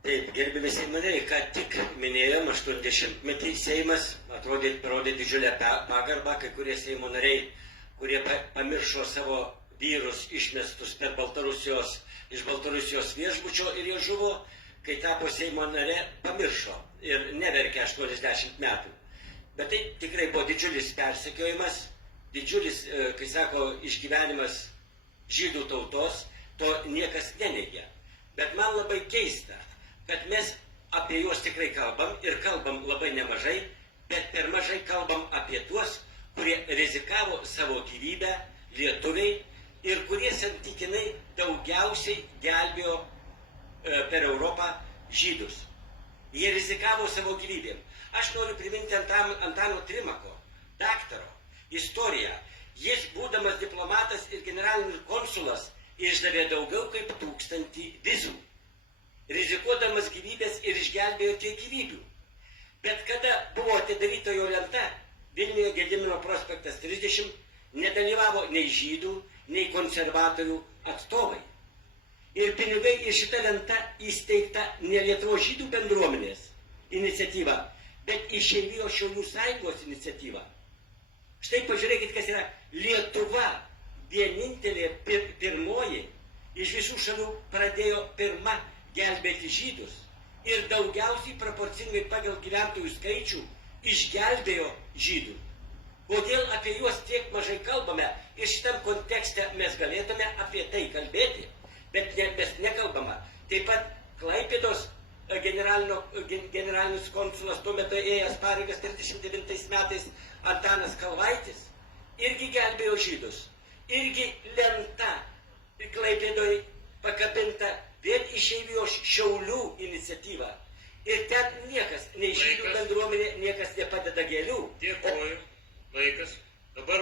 Taip, gerbiami Seimo nariai, ką tik minėjom, 80-metį Seimas parodė didžiulę pagarbą, kai kurie Seimo nariai, kurie pamiršo savo vyrus išmestus iš Baltarusijos viešbučio ir jie žuvo, kai tapo Seimo nare, pamiršo ir neverkė 80 metų. Bet tai tikrai buvo didžiulis persekiojimas, didžiulis, kai sako, išgyvenimas žydų tautos, to niekas neneigia. Bet man labai keista, kad mes apie juos tikrai kalbam ir kalbam labai nemažai, bet per mažai kalbam apie tuos, kurie rizikavo savo gyvybę, lietuviai, ir kurie santykinai daugiausiai gelbėjo per Europą žydus. Jie rizikavo savo gyvybėm. Aš noriu priminti Antano Trimako, daktaro, istoriją. Jis, būdamas diplomatas ir generalinis konsulas, išdavė daugiau kaip 1000 vizų, rizikuodamas gyvybės ir išgelbėjo tiek gyvybių. Bet kada buvo atidaryta jo lenta, Vilniuje Gedimino prospektas 30, nedalyvavo nei žydų, nei konservatorių atstovai. Ir pinigai ir šita lenta įsteigta ne Lietuvos žydų bendruomenės iniciatyva, bet Išeivijos Šiaulių sąjungos iniciatyva. Štai pažiūrėkit, kas yra Lietuva, vienintelė pirmoji iš visų šalių pradėjo pirma gelbėti žydus ir daugiausiai proporcingai pagal gyventojų skaičių išgelbėjo žydų. Kodėl apie juos tiek mažai kalbame ir šitam kontekste mes galėtume apie tai kalbėti, bet mes nekalbame. Taip pat Klaipėdos generalinis konsulas tuo metu ėjęs pareigas 39 metais Antanas Kalvaitis irgi gelbėjo žydus. Irgi lenta Klaipėdoje pakabinta vien Išeivijos Šiaulių iniciatyva. Ir ten niekas, nei žydų bendruomenė, niekas nepadeda gėlių. Dėkuoju. Laikas. Dabar